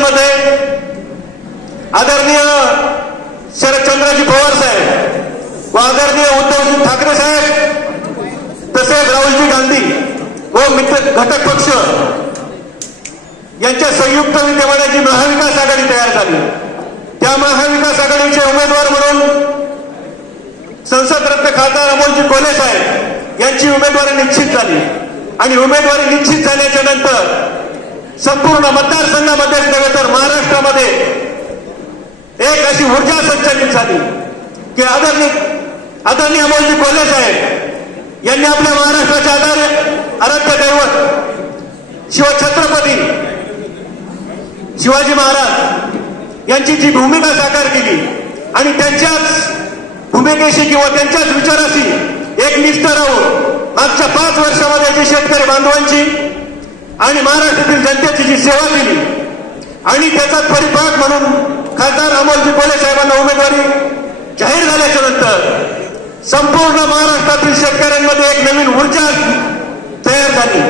मध्ये आदरणीय शरदचंद्रजी पवार साहेब व आदरणीय उद्धवजी ठाकरे साहेब तसेच राहुलजी गांधी व मित्र घटक पक्ष यांच्या संयुक्त विद्यमानाची महाविकास आघाडी तयार झाली. त्या महाविकास आघाडीचे उमेदवार म्हणून संसद रत्न खासदार अमोलजी कोले साहेब यांची उमेदवारी निश्चित झाली. आणि उमेदवारी निश्चित झाल्याच्यानंतर संपूर्ण मतदारसंघामध्येच नव्हे तर महाराष्ट्रामध्ये एक अशी ऊर्जा संचलित झाली की आदरणीय आदरणीय अमोलजी कोल्हे साहेब यांनी आपल्या महाराष्ट्राचे आधार आराध्य दैवत शिवछत्रपती शिवाजी महाराज यांची जी भूमिका साकार केली आणि त्यांच्याच भूमिकेशी किंवा त्यांच्याच विचाराशी एक निष्ठ राहून मागच्या पाच वर्षामध्ये जे शेतकरी बांधवांची आणि महाराष्ट्रातील जनतेची जी सेवा केली आणि त्याचा परिपाक म्हणून खासदार अमोलजी कोल्हे साहेबांना उमेदवारी जाहीर झाल्याच्यानंतर संपूर्ण महाराष्ट्रातील शेतकऱ्यांमध्ये एक नवीन ऊर्जा तयार झाली.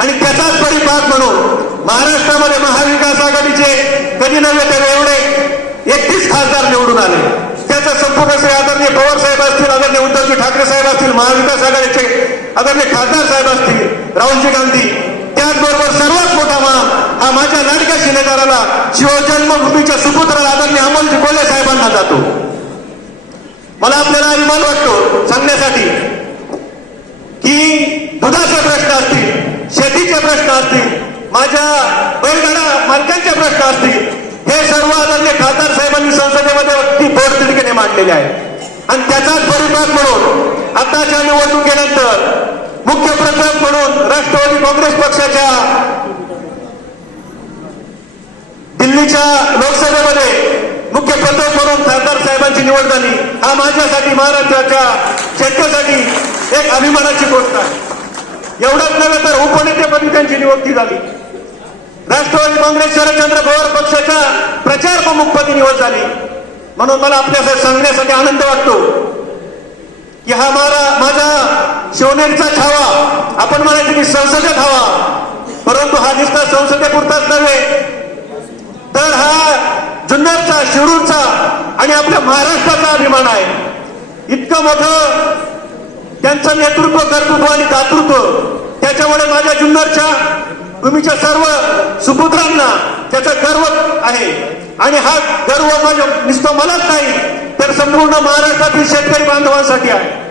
आणि त्याचाच परिपाक म्हणून महाराष्ट्रामध्ये महाविकास आघाडीचे कधी नव्हे तर एवढे एकतीस खासदार निवडून आले. त्याचा संपूर्ण श्री आदरणीय पवार साहेब असतील आदरणीय उद्धवजी ठाकरे साहेब असतील महाविकास आघाडीचे आदरणीय खासदार साहेब असतील राहुलजी गांधी त्याचबरोबर सर्वात मोठा मा हा माझ्या लाडक्या शिलेदाराला शिवजन्मभूमीच्या सुपुत्राला आदरणीय अमोल कोल्हे साहेबांना जातो. मला आपल्याला अभिमान वाटतो सांगण्यासाठी की दुधाचे प्रश्न असतील शेतीचे प्रश्न असतील माझ्या बैलगाडा मालकांचे प्रश्न असतील हे सर्व आदरणीय खासदार साहेबांनी संसदेमध्ये अगदी बोडतिडकीने मांडलेले आहे. आणि त्याचाच परिपाक म्हणून आताच्या निवडणुकीनंतर मुख्य प्रकल्प म्हणून राष्ट्रवादी काँग्रेस पक्षाच्या दिल्लीच्या लोकसभेमध्ये मुख्य प्रकल्प म्हणून खासदार साहेबांची निवड झाली. हा माझ्यासाठी महाराष्ट्राच्या शेतकऱ्यासाठी एक अभिमानाची गोष्ट आहे. एवढंच नव्हे तर उपनेतेपदी त्यांची नियुक्ती झाली. राष्ट्रवादी काँग्रेस शरदचंद्र पवार पक्षाच्या प्रचार प्रमुखपदी निवड झाली. म्हणून मला आपल्या सांगण्यासाठी आनंद वाटतो की हा मारा माझा शिवनेरीचा छावा. आपण म्हणायचं की संसदेत हवा परंतु हा नुसता संसदेपुरताच नव्हे. तर हा जुन्नरचा शिरूरचा आणि आपल्या महाराष्ट्राचा अभिमान आहे. इतकं मोठं त्यांचं नेतृत्व कर्तृत्व आणि दातृत्व त्याच्यामुळे माझ्या जुन्नरच्या भूमीच्या सर्व सुपुत्रांना त्याचा गर्व आहे. आणि हा गर्व माझ्या निसतो मलाच नाही तर संपूर्ण महाराष्ट्रातील शेतकरी बांधवांसाठी आहे.